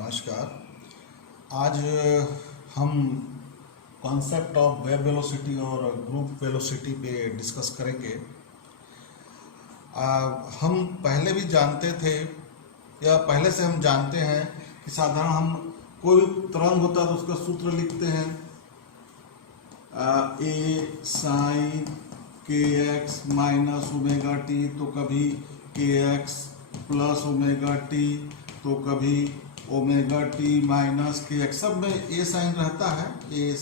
नमस्कार। आज हम कॉन्सेप्ट ऑफ वेब वेलोसिटी और ग्रुप वेलोसिटी पे डिस्कस करेंगे। हम पहले भी जानते थे या पहले से हम जानते हैं कि साधारण हम कोई तरंग होता है तो उसका सूत्र लिखते हैं ए साइन के एक्स माइनस ओमेगा टी, तो कभी के एक्स प्लस ओमेगा टी, तो कभी ओमेगा टी माइनस के एक्स। सब में ए साइन रहता है, ए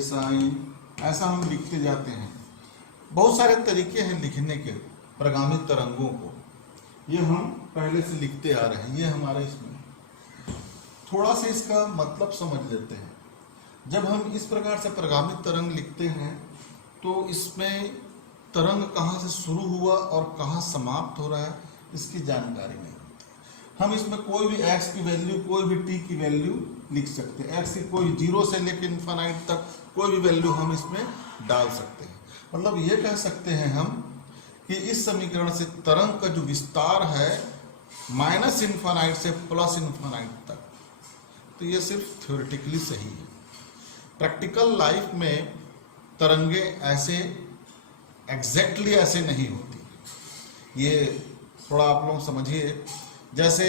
साइन ऐसा हम लिखते जाते हैं। बहुत सारे तरीके हैं लिखने के प्रगामित तरंगों को, ये हम पहले से लिखते आ रहे हैं। ये हमारा इसमें थोड़ा सा इसका मतलब समझ लेते हैं। जब हम इस प्रकार से प्रगामित तरंग लिखते हैं तो इसमें तरंग कहाँ से शुरू हुआ और कहाँ समाप्त हो रहा है इसकी जानकारी नहीं होती। हम इसमें कोई भी x की वैल्यू, कोई भी t की वैल्यू लिख सकते हैं। x की कोई 0 से लेकर इन्फिनाइट तक कोई भी वैल्यू हम इसमें डाल सकते हैं। मतलब ये कह सकते हैं हम कि इस समीकरण से तरंग का जो विस्तार है माइनस इन्फिनाइट से प्लस इन्फिनाइट तक, तो ये सिर्फ थ्योरेटिकली सही है। प्रैक्टिकल लाइफ में तरंगे ऐसे एग्जैक्टली ऐसे नहीं होती। ये थोड़ा आप लोग समझिए। जैसे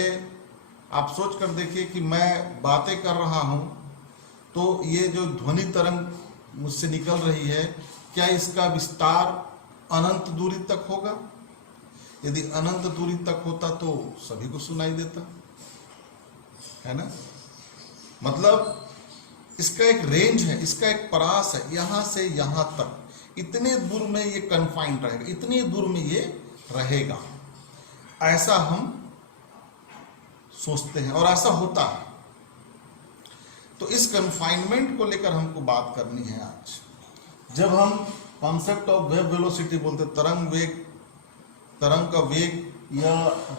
आप सोच कर देखिए कि मैं बातें कर रहा हूँ तो ये जो ध्वनि तरंग मुझसे निकल रही है, क्या इसका विस्तार अनंत दूरी तक होगा? यदि अनंत दूरी तक होता तो सभी को सुनाई देता, है ना। मतलब इसका एक रेंज है, इसका एक परास है, यहाँ से यहाँ तक, इतने दूर में ये कन्फाइंड रहेगा, इतनी दूर में ये रहेगा, ऐसा हम सोचते हैं और ऐसा होता है। तो इस कन्फाइनमेंट को लेकर हमको बात करनी है आज। जब हम कॉन्सेप्ट ऑफ वेव वेलोसिटी बोलते, तरंग का वेग या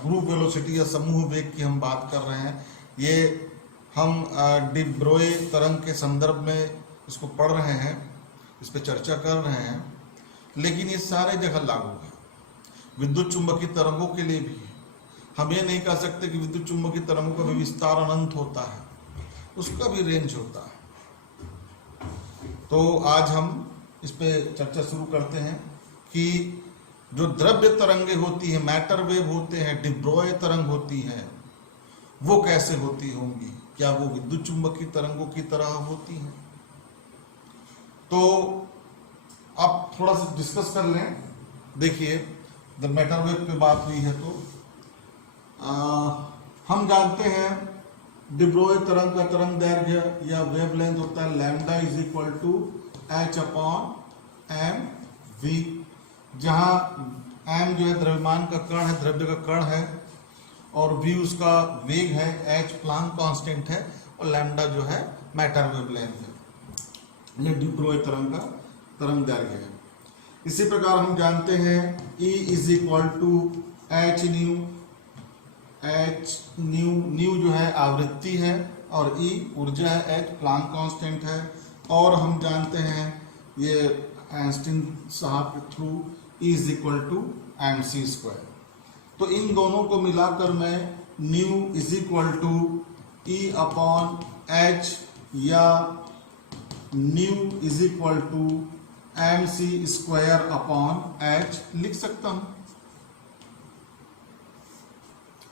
ग्रुप वेलोसिटी या समूह वेग की हम बात कर रहे हैं, ये हम डी ब्रोए तरंग के संदर्भ में इसको पढ़ रहे हैं, इस पर चर्चा कर रहे हैं। लेकिन ये सारे जगह लागू है। विद्युत चुंबकीय तरंगों के लिए भी हम ये नहीं कह सकते कि विद्युत चुंबकीय तरंगों का भी विस्तार अनंत होता है, उसका भी रेंज होता है। तो आज हम इस पे चर्चा शुरू करते हैं कि जो द्रव्य तरंगे होती हैं, मैटर वेव होते हैं, डी ब्रोए तरंग होती हैं, वो कैसे होती होंगी? क्या वो विद्युत चुंबकीय तरंगों की तरह होती हैं? तो आप थोड़ा सा डिस्कस कर लें। देखिए, जब मैटर वेव पे बात हुई है तो हम जानते हैं डी ब्रोए तरंग का तरंग दैर्घ्य या वेवलेंथ होता है lambda is equal to h upon M v, जहाँ m जो है द्रव्यमान का कण है, द्रव्य का कण है, और v उसका वेग है, h प्लांक कांस्टेंट है, और लैम्डा जो है मैटर वेवलेंथ है। ये डी ब्रोए तरंग का तरंग दैर्घ्य है। इसी प्रकार हम जानते हैं E is equal to h nu जो है आवृत्ति है, और E ऊर्जा है, H प्लांक कांस्टेंट है। और हम जानते हैं ये आइंस्टीन साहब के through E is equal to mc square. तो इन दोनों को मिलाकर मैं nu is equal to E upon H या nu is equal to mc square upon H लिख सकता हूं।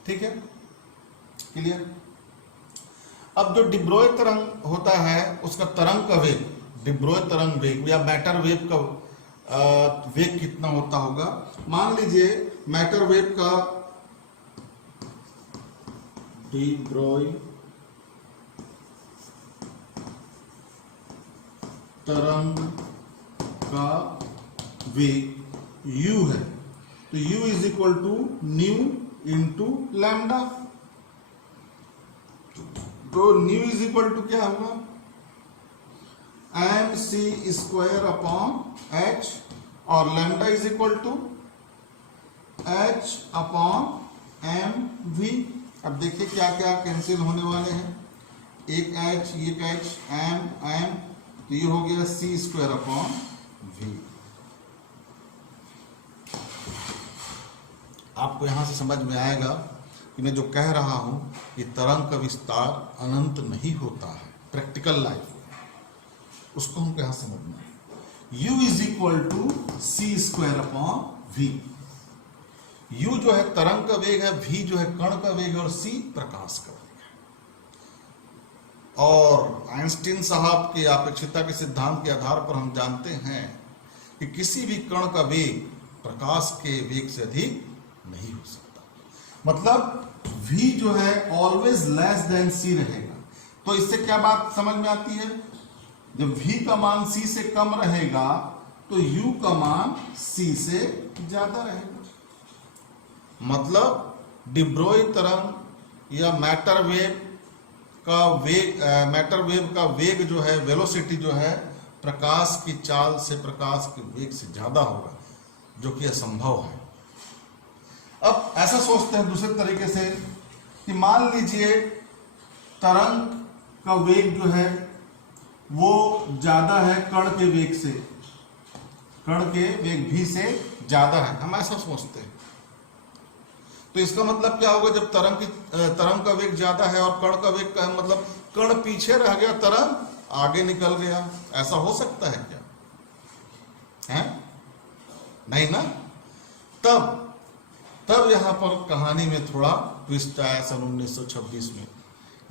ठीक है, क्लियर। अब जो डी ब्रोए तरंग होता है उसका तरंग का वेग, डी ब्रोए तरंग वेग या मैटर वेव का वेग कितना होता होगा? मान लीजिए मैटर वेव का डी ब्रोए तरंग का वेग u है, तो u is equal to nu into lambda. तो न्यू इज इक्वल टू क्या होगा? M C square upon H, और lambda is equal to H upon M V. अब देखिए क्या क्या कैंसिल होने वाले हैं, एक एच, एक एच, एम, तो ये हो गया सी स्क्वायर अपॉन वी। आपको यहां से समझ में आएगा। कि मैं जो कह रहा हूं कि तरंग का विस्तार अनंत नहीं होता है प्रैक्टिकल लाइफ में, उसको हमको यहां समझना है। u is equal to c square upon v. u जो है तरंग का वेग है, v जो है कण का वेग है और c प्रकाश का वेग है। और आइंस्टीन साहब के अपेक्षिता के सिद्धांत के आधार पर हम जानते हैं कि किसी भी कण का वेग प्रकाश के वेग से अधिक नहीं हो सकता। मतलब v जो है ऑलवेज लेस देन c रहेगा। तो इससे क्या बात समझ में आती है, जब v का मान c से कम रहेगा तो u का मान c से ज्यादा रहेगा। मतलब डिब्रोई तरंग या मैटर वेव का वेग जो है, वेलोसिटी जो है, प्रकाश की चाल से, प्रकाश के वेग से ज्यादा होगा, जो कि असंभव है। अब ऐसा सोचते हैं दूसरे तरीके से कि मान लीजिए तरंग का वेग जो है वो ज्यादा है कण के वेग से, कण के वेग v से ज्यादा है, हम ऐसा सोचते हैं। तो इसका मतलब क्या होगा, जब तरंग का वेग ज्यादा है और कण का वेग का, मतलब कण पीछे रह गया, तरंग आगे निकल गया। ऐसा हो सकता है क्या? है नहीं ना। तब यहां पर कहानी में थोड़ा ट्विस्ट आया सन 1926 में।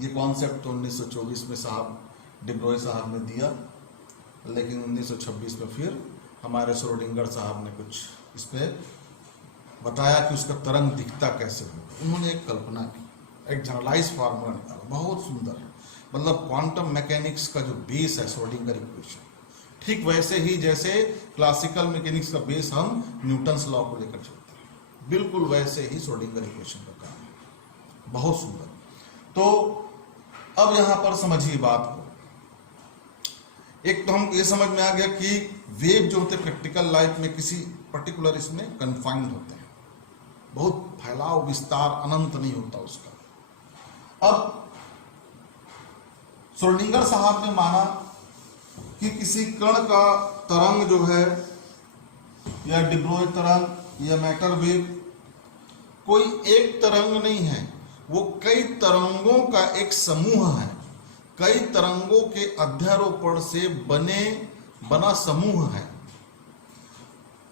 ये कॉन्सेप्ट तो 1924 में डिब्रोई साहब ने दिया, लेकिन 1926 में फिर हमारे श्रोडिंगर साहब ने कुछ इस पे बताया कि उसका तरंग दिखता कैसे होगा। उन्होंने एक कल्पना की, एक जनरलाइज फार्मूला निकाला, बहुत सुंदर है। मतलब क्वांटम मैकेनिक्स का जो बेस है श्रोडिंगर इक्वेशन, ठीक वैसे ही जैसे क्लासिकल मैकेनिक्स का बेस हम न्यूटन्स लॉ को लेकर चलते हैं, बिल्कुल वैसे ही श्रोडिंगर इक्वेशन का काम है। बहुत सुंदर। तो अब यहां पर समझिए बात को। एक तो हम ये समझ में आ गया कि वेव जो होते प्रैक्टिकल लाइफ में किसी पर्टिकुलर इसमें कन्फाइंड होते हैं, बहुत फैलाव विस्तार अनंत नहीं होता उसका। अब श्रोडिंगर साहब ने माना कि किसी कण का तरंग जो है, या डिब्रोई तरंग या मैटर वेव, कोई एक तरंग नहीं है, वो कई तरंगों का एक समूह है, कई तरंगों के अध्यारोपण से बना समूह है।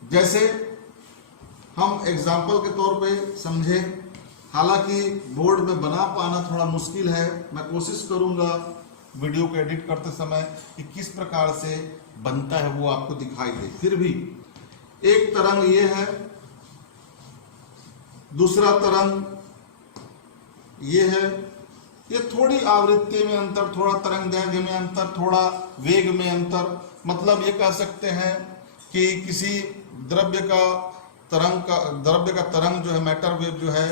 जैसे हम एग्जाम्पल के तौर पे समझे, हालांकि बोर्ड में बना पाना थोड़ा मुश्किल है, मैं कोशिश करूंगा वीडियो को एडिट करते समय कि किस प्रकार से बनता है वो आपको दिखाई दे। फिर भी एक तरंग ये है, दूसरा तरंग ये है, ये थोड़ी आवृत्ति में अंतर, थोड़ा तरंग दैर्घ्य में अंतर, थोड़ा वेग में अंतर। मतलब ये कह सकते हैं कि किसी द्रव्य का तरंग जो है, मैटर वेव जो है,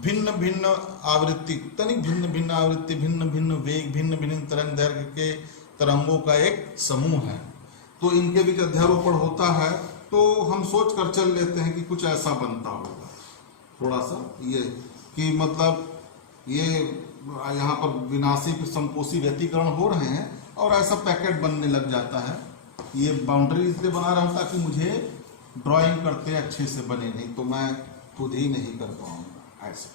भिन्न भिन्न आवृत्ति, तनिक भिन्न भिन्न आवृत्ति, भिन्न भिन्न वेग, भिन्न भिन्न तरंग दैर्घ्य के तरंगों का एक समूह है। तो इनके बीच अध्यारोपण होता है, तो हम सोच कर चल लेते हैं कि कुछ ऐसा बनता होगा, थोड़ा सा ये कि मतलब ये यहाँ पर विनाशी संपोषी व्यतिकरण हो रहे हैं और ऐसा पैकेट बनने लग जाता है। ये बाउंड्री इसलिए बना रहा हूँ ताकि मुझे ड्राइंग करते अच्छे से बने, नहीं तो मैं खुद ही नहीं कर पाऊंगा ऐसे।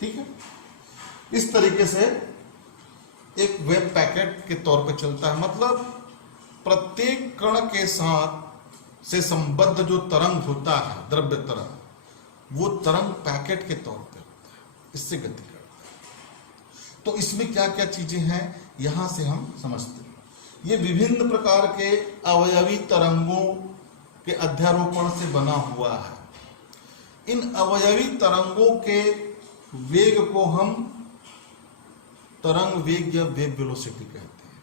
ठीक है, इस तरीके से एक वेब पैकेट के तौर पे चलता है। मतलब प्रत्येक कण के साथ से संबद्ध जो तरंग होता है, द्रव्य तरंग, वो तरंग पैकेट के तौर पे होता है, इससे गति करता है। तो इसमें क्या क्या चीजें हैं यहां से हम समझते हैं। ये विभिन्न प्रकार के अवयवी तरंगों के अध्यारोपण से बना हुआ है। इन अवयवी तरंगों के वेग को हम तरंग वेग या वेव वेलोसिटी कहते हैं,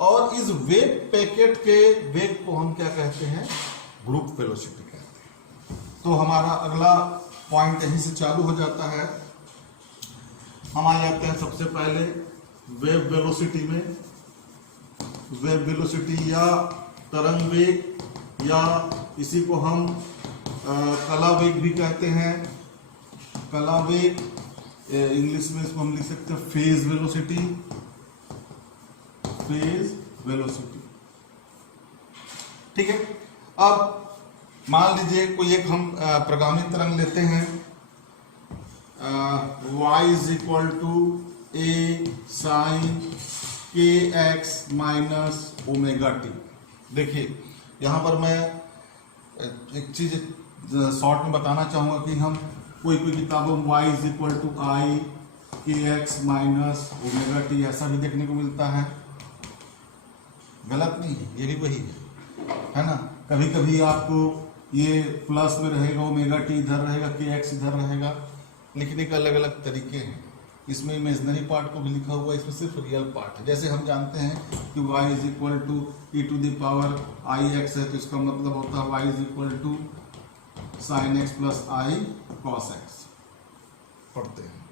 और इस वेव पैकेट के वेग को हम क्या कहते हैं, ग्रुप वेलोसिटी कहते हैं। तो हमारा अगला पॉइंट यहीं से चालू हो जाता है। हम आ जाते हैं सबसे पहले वेव वेलोसिटी में। वेव वेलोसिटी या तरंग वेग, या इसी को हम कला वेग भी कहते हैं। कला वेग, इंग्लिश में इसको हम लिख सकते हैं फेज वेलोसिटी, फेज वेलोसिटी। ठीक है, अब मान लीजिए कोई एक हम प्रगामी तरंग लेते हैं, y is equal to a sine के एक्स माइनस ओमेगा टी। देखिए यहाँ पर मैं एक चीज शॉर्ट में बताना चाहूंगा कि हम कोई किताबों में y इज इक्वल टू आई के एक्स माइनस ओमेगा टी ऐसा भी देखने को मिलता है। गलत नहीं है, ये भी वही है ना। कभी कभी आपको ये प्लस में रहेगा, ओमेगा टी इधर रहेगा, के एक्स इधर रहेगा। लिखने के अलग अलग तरीके हैं। इसमें इमेजिनरी पार्ट को भी लिखा हुआ है, इसमें सिर्फ रियल पार्ट है। जैसे हम जानते हैं कि y is equal to e to the power i x है, तो इसका मतलब होता है y is equal to sine x plus i cos x पढ़ते हैं।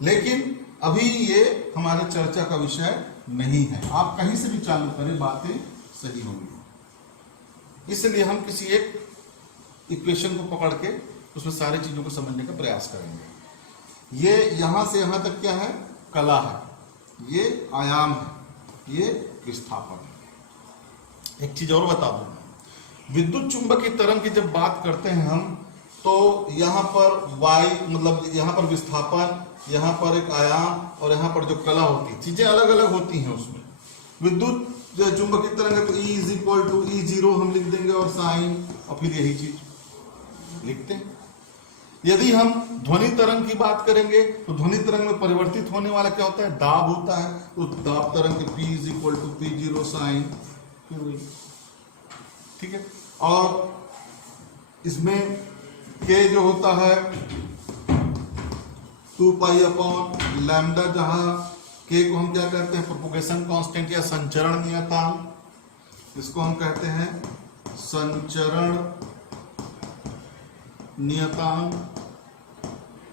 लेकिन अभी ये हमारे चर्चा का विषय नहीं है। आप कहीं से भी चालू करें, बातें सही होंगी। इसलिए हम किसी एक इक्वेशन को पकड़ के उसमें सारी चीजों को समझने का प्रयास करेंगे। ये यहां से यहां तक क्या है? कला है, ये आयाम है, ये विस्थापन है। एक चीज और बता दूं, विद्युत चुंबकीय तरंग की जब बात करते हैं हम, तो यहाँ पर y मतलब यहाँ पर विस्थापन, यहाँ पर एक आयाम और यहाँ पर जो कला होती है, चीजें अलग अलग होती हैं उसमें। विद्युत चुंबकीय तरंग है तो E is equal to E0 हम लिख देंगे और साइन, और फिर यही चीज लिखते हैं। यदि हम ध्वनि तरंग की बात करेंगे तो ध्वनि तरंग में परिवर्तित होने वाला क्या होता है? दाब होता है। तो दाब तरंग के P is equal to P0 sine, फिर वही, ठीक है। और इसमें K जो होता है 2 पाई अपॉन लैम्डा, जहां K को हम क्या कहते हैं? प्रोपोगेशन कांस्टेंट या संचरण नियतांक। इसको हम कहते हैं संचरण नियतांक।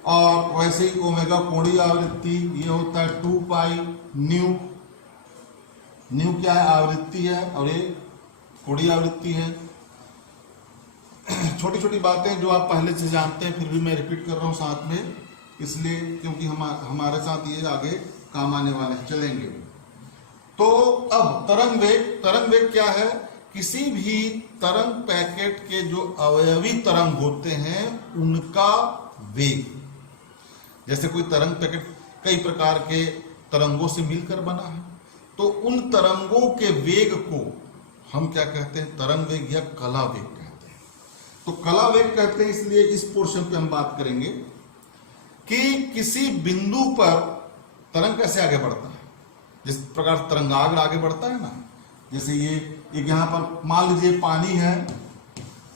और वैसे ही ओमेगा कोणीय आवृत्ति, ये होता है 2 पाई न्यू। न्यू क्या है? आवृत्ति है, और ये कोणीय आवृत्ति है। छोटी छोटी बातें जो आप पहले से जानते हैं, फिर भी मैं रिपीट कर रहा हूं साथ में, इसलिए क्योंकि हमारे साथ ये आगे काम आने वाले हैं, चलेंगे। तो अब तरंग वेग क्या है? किसी भी तरंग पैकेट के जो अवयवी तरंग होते हैं उनका वेग। जैसे कोई तरंग पैकेट कई प्रकार के तरंगों से मिलकर बना है, तो उन तरंगों के वेग को हम क्या कहते हैं? तरंग वेग या कला वेग कहते हैं। तो कला वेग कहते हैं, इसलिए इस पोर्शन पे हम बात करेंगे कि किसी बिंदु पर तरंग कैसे आगे बढ़ता है। जिस प्रकार तरंगाग्र आगे बढ़ता है ना, जैसे ये एक यहाँ पर मान लीजिए पानी है,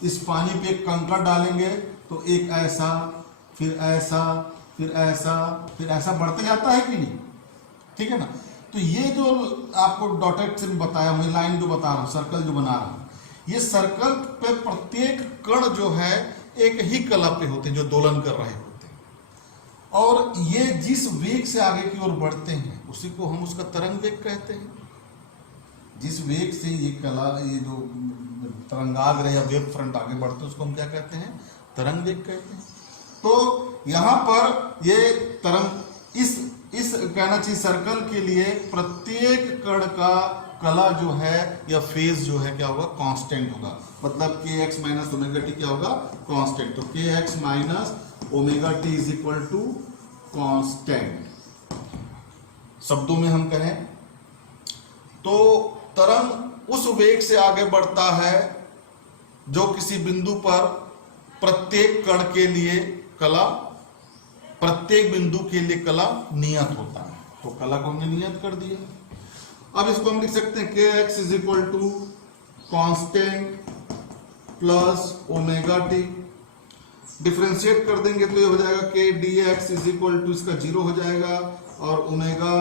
इस पानी पे एक कंकड़ डालेंगे तो एक ऐसा, फिर ऐसा, फिर ऐसा, फिर ऐसा बढ़ते जाता है कि नहीं? ठीक है ना। तो ये जो आपको डॉटेड से बताया हूं, लाइन जो बता रहा हूं, सर्कल जो बना रहा हूं, ये सर्कल पे प्रत्येक कण जो है एक ही कला पे होते हैं, जो दोलन कर रहे होते हैं। और ये जिस वेग से आगे की ओर बढ़ते हैं उसी को हम उसका तरंग वेग कहते हैं। जिस वेग से ये कला, ये जो तरंगाग्र या वेव फ्रंट आगे बढ़ते हैं उसको हम क्या कहते हैं? तरंग वेग कहते हैं। तो यहाँ पर ये तरंग, इस कहना चाहिए सर्कल के लिए प्रत्येक कण का कला जो है या फेज जो है क्या होगा? कांस्टेंट होगा। मतलब के एक्स माइनस ओमेगा टी क्या होगा? कांस्टेंट। तो k x minus omega t is equal to constant. शब्दों में हम कहें तो तरंग उस वेग से आगे बढ़ता है जो किसी बिंदु पर प्रत्येक कण के लिए कला, प्रत्येक बिंदु के लिए कला नियत होता है। तो कला को हमने नियत कर दिया। अब इसको हम लिख सकते हैं k x is equal to constant plus omega t. Differentiate कर देंगे तो ये हो जाएगा k d x is equal to, इसका 0 हो जाएगा, और ओमेगा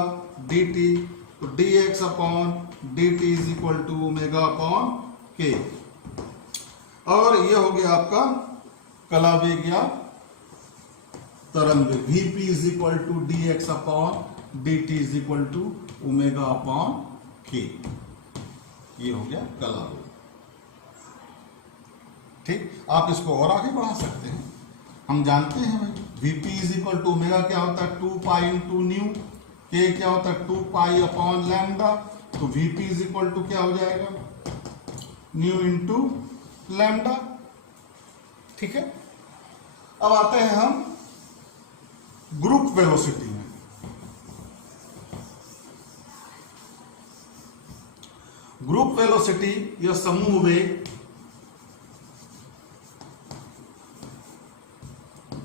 डी टी। तो d x upon d t is equal to omega upon k. और ये हो गया आपका कला वेग या तरंग वेग। Vp is equal to d x upon d t is equal to omega upon k. ये हो गया कला वेग। ठीक, आप इसको और आगे बढ़ा सकते हैं। हम जानते हैं भाई Vp is equal to omega क्या होता है? 2 पाई इंटू न्यू। के क्या होता है? 2 पाई अपॉन लैम्डा। तो Vp इज इक्वल टू क्या हो जाएगा? New into lambda. ठीक है। अब आते हैं हम ग्रुप वेलोसिटी में। ग्रुप वेलोसिटी या समूह वेग,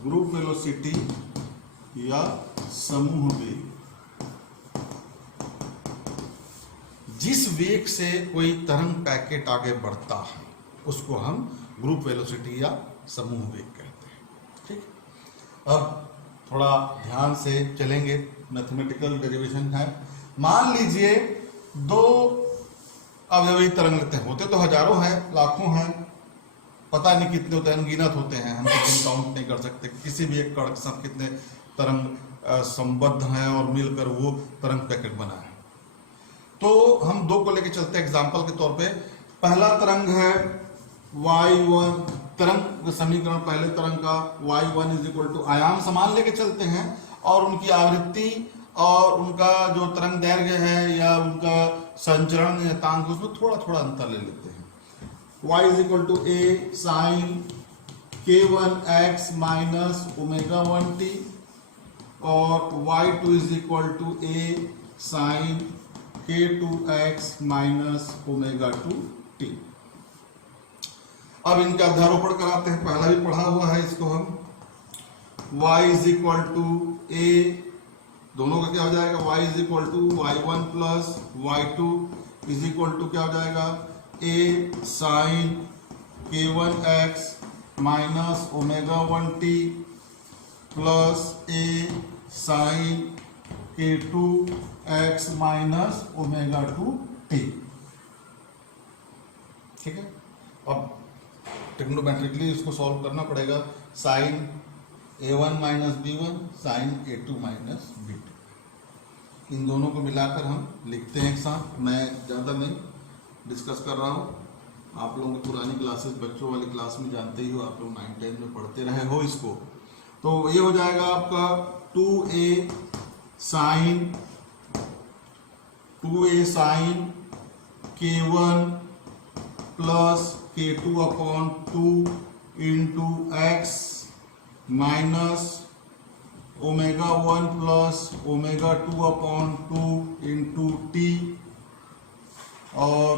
ग्रुप वेलोसिटी या समूह वेग, जिस वेग से कोई तरंग पैकेट आगे बढ़ता है उसको हम ग्रुप वेलोसिटी या समूह वेग कहते हैं। ठीक, अब थोड़ा ध्यान से चलेंगे, मैथमेटिकल डेरिवेशन है। मान लीजिए दो अवयवी तरंग लेते हैं, होते तो हजारों हैं, लाखों हैं, पता नहीं कितने होते हैं, अनगिनत होते हैं, हम कितने काउंट नहीं कर सकते। किसी भी एक कण के साथ कितने तरंग संबद्ध हैं और मिलकर वो तरंग पैकेट बना है। तो हम दो को लेके चलते हैं एग्जाम्पल के तौर पे। पहला तरंग है y1, तरंग समीकरण पहले तरंग का y1 इज इक्वल टू आयाम समान लेके चलते हैं और उनकी आवृत्ति और उनका जो तरंग दैर्घ्य है या उनका संचरण नियतांक उसमें थोड़ा थोड़ा अंतर ले लेते हैं। y is equal to a sine k1x minus omega 1t और y2 is equal to a sine k2x minus omega 2t। अब इनका अध्यारोपण कराते हैं, पहला भी पढ़ा हुआ है इसको हम। y is equal to a, दोनों का क्या हो जाएगा, y is equal to y1 plus y2 is equal to क्या हो जाएगा, a sine k1x minus omega 1t plus a sine k2x minus omega 2t। ठीक है, अब ट्रिग्नोमेट्रिकली इसको सॉल्व करना पड़ेगा। Sine a1 minus b1 sine a2 minus b2, इन दोनों को मिलाकर हम लिखते हैं एक साथ। मैं ज़्यादा नहीं डिस्कस कर रहा हूँ, आप लोगों की पुरानी क्लासेस बच्चों वाली क्लास में जानते ही हो, आप लोग 9-10 में पढ़ते रहे हो इसको। तो ये हो जाएगा आपका 2a sine k1 plus k2 upon 2 into x minus omega 1 plus omega 2 upon 2 into T और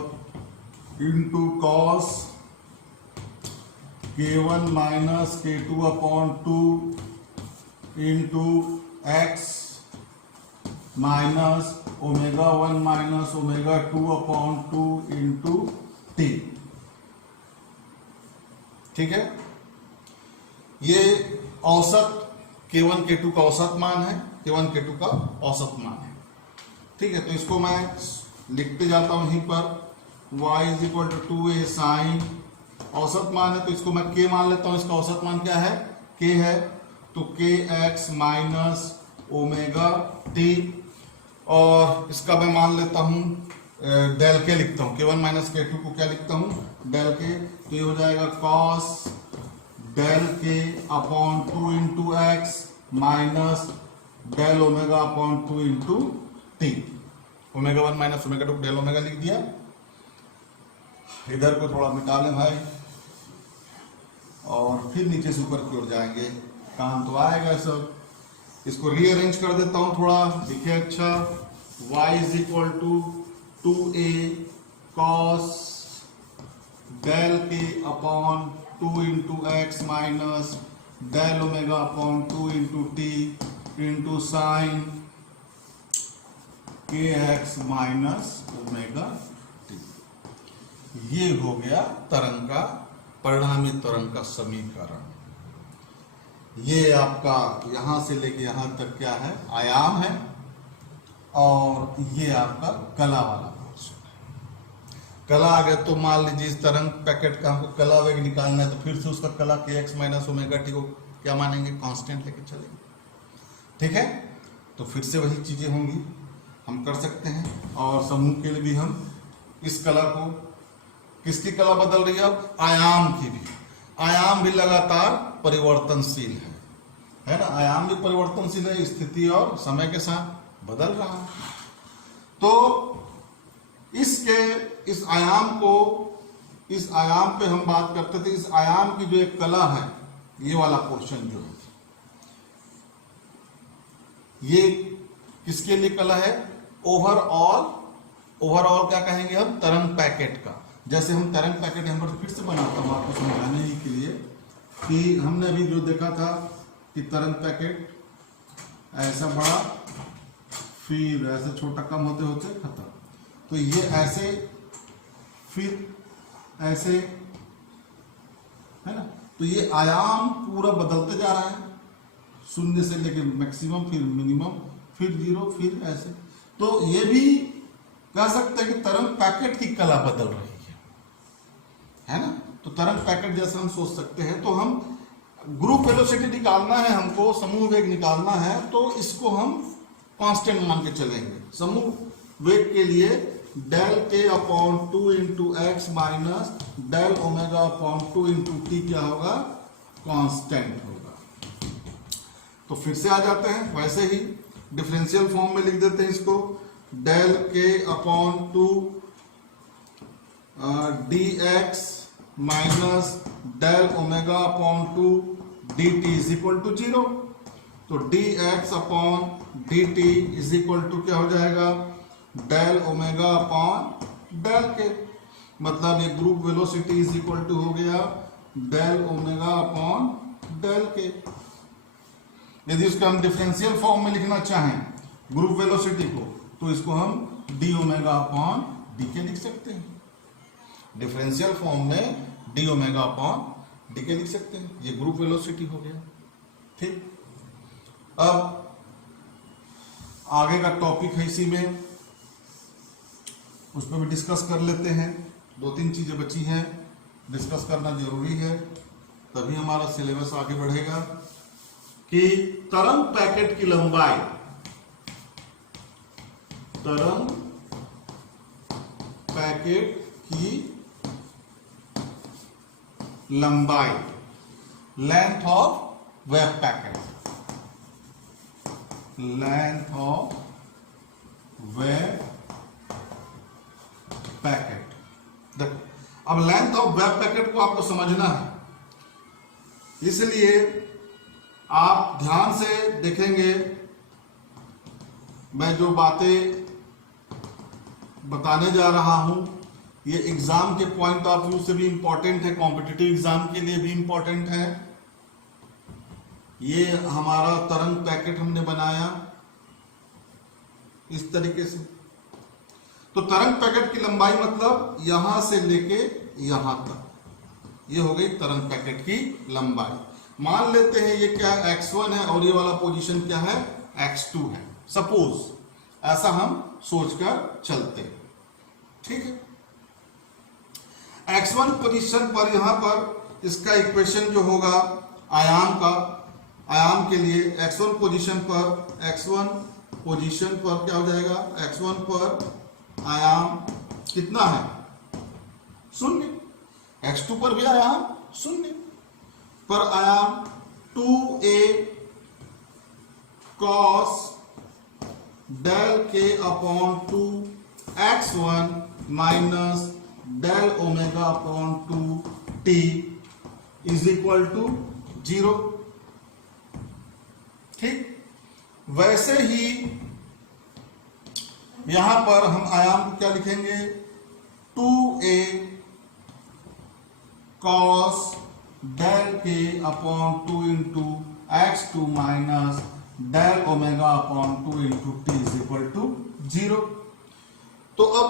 into cos k1 minus k2 upon 2 into x minus omega 1 minus omega 2 upon 2 into T. ठीक है, ये औसत k1 k2 का औसत मान है, k1 k2 का औसत मान है। ठीक है, तो इसको मैं लिखते जाता हूं यहीं पर। y is equal to 2a sine, औसत मान है तो इसको मैं k मान लेता हूं। इसका औसत मान क्या है, k है, तो kx माइनस ओमेगा t और इसका मैं मान लेता हूं डेल के लिखता हूं। k1 माइनस k2 को क्या लिखता हूं, डेल के, तो ये हो जाएगा कॉस डेल के upon 2 into x minus del omega upon 2 into t. Omega 1 minus omega 2 del omega लिख दिया। इधर को थोड़ा मिटा लें भाई और फिर नीचे से ऊपर की ओर जाएंगे, काम तो आएगा सब। इसको रीअरेंज कर देता हूं थोड़ा, दिखे अच्छा। y is equal to 2a cos del के upon 2 into x minus del omega upon 2 into T into sine के एक्स माइनस ओमेगा टी। ये हो गया तरंग का, परिणामी तरंग का समीकरण। ये आपका यहां से लेके यहां तक क्या है, आयाम है, और ये आपका कला वाला पोर्शन है। कला आ गया तो मान लीजिए इस तरंग पैकेट का हमको कला वेग निकालना है, तो फिर से उसका कला के एक्स माइनस ओमेगा टी को क्या मानेंगे, कांस्टेंट लेके चलेंगे। ठीक है, तो फिर से वही चीजें होंगी, हम कर सकते हैं। और समूह के लिए भी हम इस कला को, किसकी कला बदल रही है अब, आयाम की भी। आयाम भी लगातार परिवर्तनशील है ना, आयाम भी परिवर्तनशील है, स्थिति और समय के साथ बदल रहा है। तो इस आयाम को इस आयाम पे हम बात करते थे, इस आयाम की जो एक कला है, ये वाला पोर्शन जो है, ये किसके लिए कला है? ओवरऑल क्या कहेंगे हम? तरंग पैकेट का। जैसे हम तरंग पैकेट यहाँ पर फिर से बनाता हूँ आपको समझाने ही के लिए कि हमने अभी जो देखा था कि तरंग पैकेट ऐसा बड़ा, फिर ऐसे छोटा, कम होते होते खत्म। तो ये ऐसे, फिर ऐसे, है ना? तो ये आयाम पूरा बदलते जा रहा है, शून्य से लेकर मैक्सिमम, फिर मिनिमम, फिर जीरो, फिर ऐसे। तो ये भी कह सकते हैं कि तरंग पैकेट की कला बदल रही है ना? तो तरंग पैकेट जैसे हम सोच सकते हैं। तो हम ग्रुप वेलोसिटी निकालना है हमको, समूह वेग निकालना है, तो इसको हम कांस्टेंट मान के चलेंगे। समूह वेग के लिए डेल के upon 2 into x minus del omega upon 2 into t क्या होगा? कांस्टेंट होगा। तो फिर से आ जाते हैं वैसे ही, डिफरेंशियल फॉर्म में लिख देते हैं इसको, डेल के upon 2 d x minus del omega upon 2 d t is equal to 0। तो d x upon d t is equal to क्या हो जाएगा? Del omega upon del k, मतलब ये group velocity is equal to हो गया del omega upon del के। यदि उसका हम डिफरेंशियल फॉर्म में लिखना चाहें ग्रुप वेलोसिटी को, तो इसको हम डी ओमेगा अपॉन डी के लिख सकते हैं। डिफरेंशियल फॉर्म में डी ओमेगा अपॉन डी के लिख सकते हैं। ये ग्रुप वेलोसिटी हो गया। ठीक, अब आगे का टॉपिक है इसी में, उस पर भी डिस्कस कर लेते हैं। 2-3 चीजें बची हैं, डिस्कस करना जरूरी है, तभी हमारा सिलेबस आगे बढ़ेगा। कि तरंग पैकेट की लंबाई, तरंग पैकेट की लंबाई, length of wave packet, length of wave packet. देखो, अब लेंथ ऑफ वेव पैकेट को आपको समझना है, इसलिए आप ध्यान से देखेंगे। मैं जो बातें बताने जा रहा हूं, ये एग्जाम के पॉइंट ऑफ व्यू से भी इंपॉर्टेंट है, कॉम्पिटिटिव एग्जाम के लिए भी इंपॉर्टेंट है। ये हमारा तरंग पैकेट हमने बनाया इस तरीके से। तो तरंग पैकेट की लंबाई मतलब यहां से लेके यहां तक, ये हो गई तरंग पैकेट की लंबाई। मान लेते हैं ये क्या x1 है और ये वाला पोजीशन क्या है? x2 है। सपोज ऐसा हम सोचकर चलते हैं, ठीक है। x1 पोजीशन पर, यहां पर इसका इक्वेशन जो होगा आयाम का, आयाम के लिए x1 पोजीशन पर क्या हो जाएगा? x1 पर आयाम कितना है? 0। x2 पर भी आयाम 0, पर आयाम 2a cos डेल के upon 2 x1 minus del omega upon 2 t is equal to 0। ठीक, वैसे ही यहां पर हम आयाम को क्या लिखेंगे? 2a cos डेल के upon 2 into x2 minus del omega upon 2 into t is equal to 0। तो अब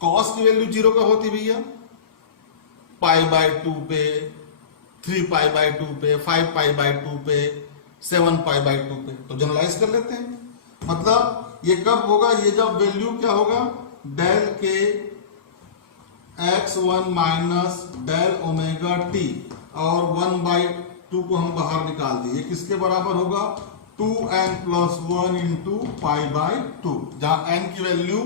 cos की वैल्यू 0 का होती भैया, π/2 पे, 3π/2 पे, 5π/2 पे, 7π/2 पे। तो जनरलाइज कर लेते हैं, मतलब ये कब होगा? ये जब वैल्यू क्या होगा? डेल के x1 minus del omega T और 1/2 को हम बाहर निकाल दिए, किसके बराबर होगा? 2n प्लस 1 इंटू π/2, जहां n की वैल्यू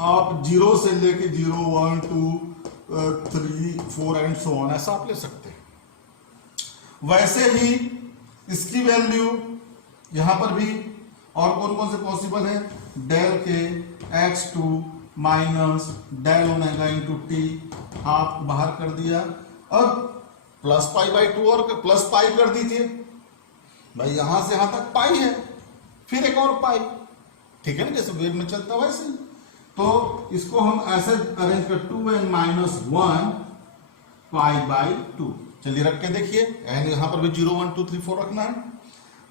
आप 0 से लेके 0, 1, 2, 3, 4 एंड सो ऑन ऐसा आप ले सकते हैं। वैसे ही इसकी वैल्यू यहां पर भी और कौन कौन से पॉसिबल है? Del k x2 minus del omega into t, half बाहर कर दिया। अब प्लस पाई बाई टू और प्लस पाई कर दीजिए भाई, यहां से यहां तक पाई है, फिर एक और पाई, ठीक है ना, जैसे वेव में चलता वैसे ही। तो इसको हम ऐसे अरेंज कर 2n माइनस 1 पाई बाई 2। चलिए रख के देखिए, एन यहां पर भी 0 1 2 3 4 रखना है।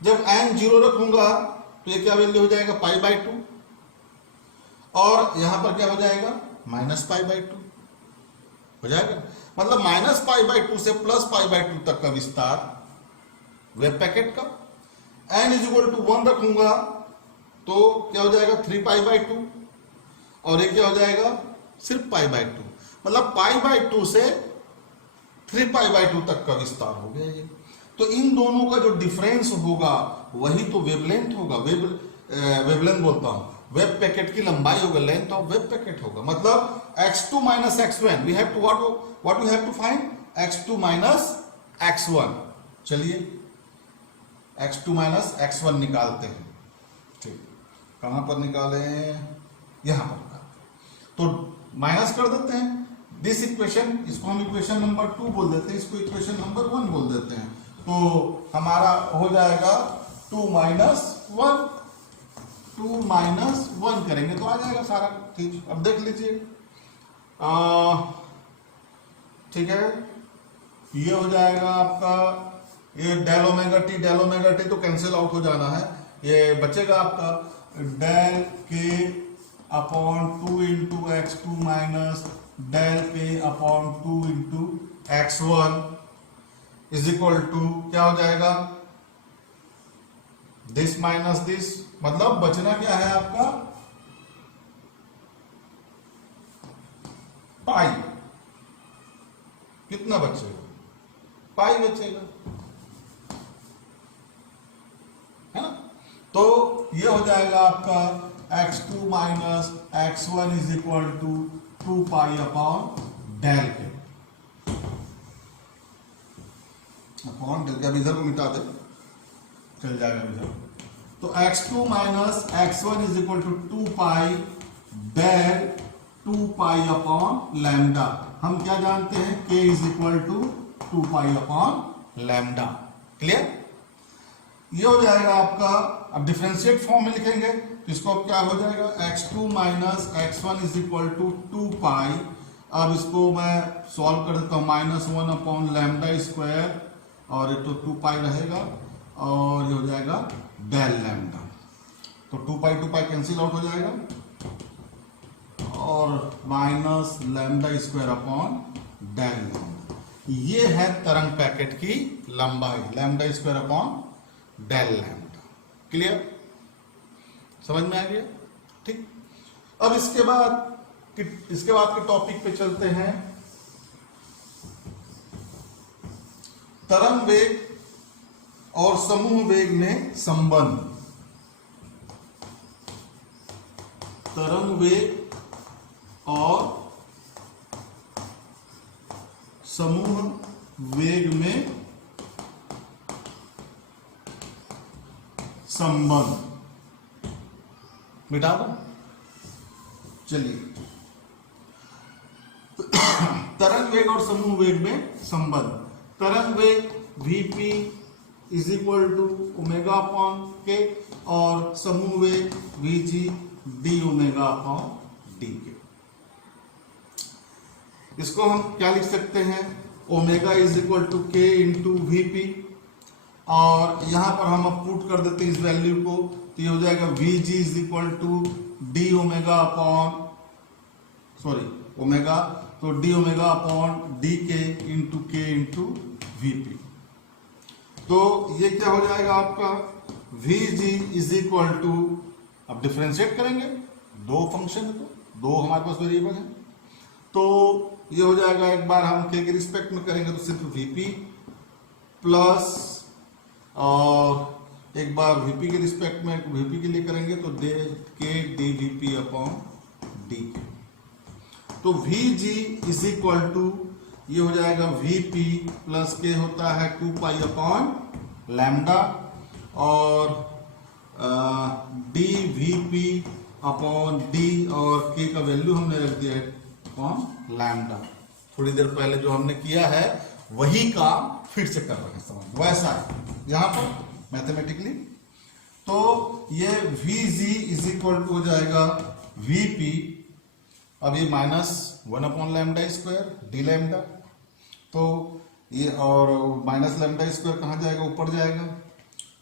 जब एन 0 रखूंगा तो ये क्या वैल्यू हो जाएगा, पाई बाई 2, और यहां पर क्या हो जाएगा, माइनस पाई बाई 2 हो जाएगा। मतलब माइनस पाई बाई 2 से प्लस पाई बाई 2 तक का विस्तार वेव पैकेट का। एन इज इक्वल टू 1 रखूंगा तो क्या हो जाएगा, 3 पाई बाई 2, और ये क्या हो जाएगा, सिर्फ पाई बाई 2। मतलब पाई बाई 2 से 3 पाई बाई 2 तक का विस्तार हो गया ये। तो इन दोनों का जो डिफरेंस होगा वही तो वेवलेंथ होगा, वेवलेंथ बोलता हूं, वेब पैकेट की लंबाई होगा, लेंथ ऑफ वेब पैकेट होगा। मतलब x2 minus x1, we have to what we have to find, x2 minus x1। चलिए x2 माइनस x1 निकालते हैं। ठीक, कहां पर निकालें, यहां पर निकालते हैं। तो माइनस कर देते हैं दिस इक्वेशन, इसको हम इक्वेशन नंबर 2 बोल देते हैं, इसको इक्वेशन नंबर 1 बोल देते हैं। तो हमारा हो जाएगा 2 माइनस 1, 2 माइनस 1 करेंगे तो आ जाएगा सारा चीज। अब देख लीजिए, ठीक है, ये हो जाएगा आपका, ये डेल ओमेगा टी तो कैंसिल आउट हो जाना है, ये बचेगा आपका डेल के upon 2 into x2 minus del के upon 2 into x1 is equal to क्या हो जाएगा, दिस माइनस दिस। मतलब बचना क्या है आपका, पाई। कितना बचेगा, पाई बचेगा, है ना। तो ये हो जाएगा आपका x2 minus x1 is equal to 2 pi upon del के अपॉन डेल के। अब इधर को मिटा दे, चल जाएगा इधर। तो x2 minus x1 is equal to 2 pi del 2 pi upon lambda. हम क्या जानते हैं, k is equal to 2 pi upon lambda. Clear, ये हो जाएगा आपका। अब डिफरेंशिएट फॉर्म में लिखेंगे तो इसको अब क्या हो जाएगा, x2 minus x1 is equal to 2 pi. अब इसको मैं सॉल्व कर देता हूं, माइनस 1 अपॉन लैम्डा स्क्वायर, और ये तो 2 पाई रहेगा, और ये हो जाएगा डेल लैम्डा। तो 2 पाई कैंसिल आउट हो जाएगा, और minus lambda square upon del lambda. ये है तरंग पैकेट की लंबाई, lambda square upon del lambda. Clear, समझ में आ गया। ठीक, अब इसके बाद के टॉपिक पे चलते हैं, तरंग वेग और समूह वेग में संबंध। तरंग वेग और समूह वेग में संबंध। मिटा दो, चलिए। तरंग वेग और समूह वेग में संबंध। तरंग वेग vp is equal to omega upon k, और समूह वेग vg d omega upon d k. इसको हम क्या लिख सकते हैं, omega is equal to k into v p, और यहां पर हम अब पुट कर देते हैं इस वैल्यू को, तो ये हो जाएगा vg is equal to d omega upon, sorry omega, तो d omega upon d k into v p. तो ये क्या हो जाएगा आपका, vg इज इक्वल टू, अब डिफरेंशिएट करेंगे, दो फंक्शन है तो दो हमारे पास वेरिएबल है, तो ये हो जाएगा, एक बार हम के रिस्पेक्ट में करेंगे तो सिर्फ vp प्लस, और एक बार vp के रिस्पेक्ट में vp के लिए करेंगे तो के डी vp अपॉन डी के। तो vg इज इक्वल टू, ये हो जाएगा vp प्लस के होता है 2 पाई अपॉन लैम्डा, और डी vp अपॉन डी और के का वैल्यू हमने रख दिया है अपॉन लैम्डा। थोड़ी देर पहले जो हमने किया है वही काम फिर से कर रहे हैं, समझ वैसा है यहां पर मैथमेटिकली। तो ये VG इज इक्वल टू हो जाएगा VP, अब ये -1 upon lambda square D lambda, तो ये और माइनस लैम्डा स्क्वायर कहाँ जाएगा, ऊपर जाएगा,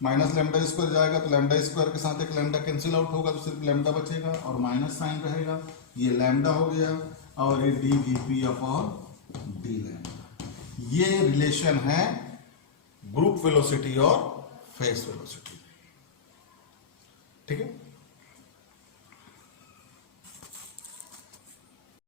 माइनस लैम्डा स्क्वायर जाएगा तो लैम्डा स्क्वायर के साथ एक लैम्डा कैंसिल आउट होगा तो सिर्फ लैम्डा बचेगा और माइनस साइन रहेगा, ये लैम्डा हो गया और ये D VP upon D lambda. ये रिलेशन है ग्रुप वेलोसिटी और फेस वेलोसिटी, ठीक है।